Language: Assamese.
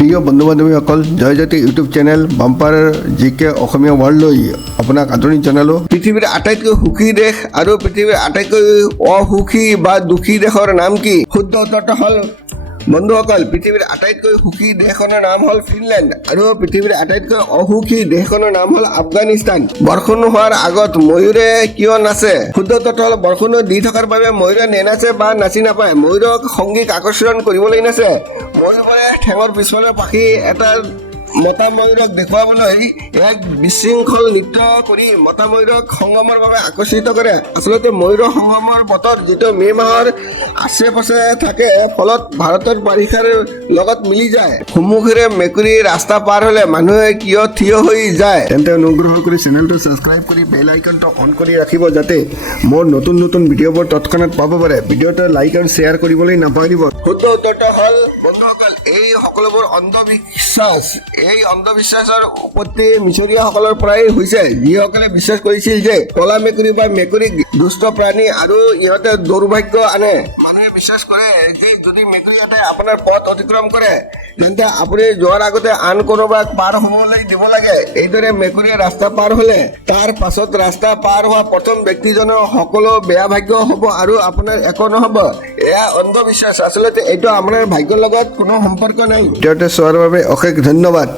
প্ৰিয় বন্ধু বান্ধৱীসকল জয়জ্যোতি ইউটিউব চেনেল বাম্পাৰ জিকে অসমীয়া ৱৰ্ল্ডলৈ আপোনাক আদৰণি জনালোঁ। পৃথিৱীৰ আটাইতকৈ সুখী দেশ আৰু পৃথিৱীৰ আটাইতকৈ অসুখী বা দুখী দেশৰ নাম কি? শুদ্ধ উত্তৰটো হ'ল বন্ধুসকল, পৃথিৱীৰ আটাইতকৈ সুখী দেশখনৰ নাম হ'ল ফিনলেণ্ড আৰু পৃথিৱীৰ আটাইতকৈ অসুখী দেশখনৰ নাম হ'ল আফগানিস্তান। বৰষুণ হোৱাৰ আগত ময়ূৰে কিয় নাচে? শুদ্ধ উত্তৰটো হ'ল বৰষুণ দি থকাৰ বাবে ময়ূৰে নেনাচে বা নাচি নাপায়। ময়ূৰক সংগীক আকৰ্ষণ কৰিবলৈ নাচে। ময়ূৰবোৰে ঠেঙৰ পিছফালে পাখি এটা মতা ময়ূৰক দেখুৱাবলৈ এক বিশৃংখল নৃত্য কৰি মতা ময়ূৰক সংগমৰ বাবে আকৰ্ষিত কৰে। আচলতে ময়ূৰ সংগমৰ বতৰ যিটো মে' মাহৰ আশে পাশে থাকে, ফলত ভাৰতৰ বাৰিষাৰ লগত মিলি যায়। সন্মুখেৰে মেকুৰী ৰাস্তা পাৰ হ'লে মানুহে কিয় থিয় হৈ যায়? তেন্তে অনুগ্ৰহ কৰি চেনেলটো ছাবস্ক্ৰাইব কৰি বেল আইকনটো অন কৰি ৰাখিব, যাতে মোৰ নতুন নতুন ভিডিঅ'বোৰ তৎক্ষণাত পাব পাৰে। ভিডিঅ'টো লাইক আৰু শ্বেয়াৰ কৰিবলৈ নাপাহৰিব। শুদ্ধ উত্তৰটো হ'ল বন্ধুসকল, এই সকলোবোৰ অন্ধবিশ্বাস। এই অন্ধবিশ্বাসৰ উৎপত্তি মিছৰীয়াসকলৰ পৰাই হৈছে, যিসকলে বিশ্বাস কৰিছিল যে কলা মেকুৰী বা মেকুৰী দুষ্ট প্ৰাণী আৰু ইহঁতে দুৰ্ভাগ্য আনে। মানুহে বিশ্বাস কৰে যে যদি মেকুৰী এটাই আপোনাৰ পথ অতিক্ৰম কৰে, তেন্তে আপুনি যোৱাৰ আগতে আন কোনোবাক পাৰ হ'বলৈ দিব লাগে। এইদৰে মেকুৰীয়ে ৰাস্তা পাৰ হ'লে তাৰ পাছত ৰাস্তা পাৰ হোৱা প্ৰথম ব্যক্তিজনৰ সকলো বেয়া ভাগ্য হ'ব আৰু আপোনাৰ একো নহ'ব। এয়া অন্ধবিশ্বাস। আচলতে এইটো আপোনাৰ ভাগ্যৰ লগত কোনো সম্পৰ্ক নাই। ভিডিঅ'টো চোৱাৰ বাবে অশেষ ধন্যবাদ।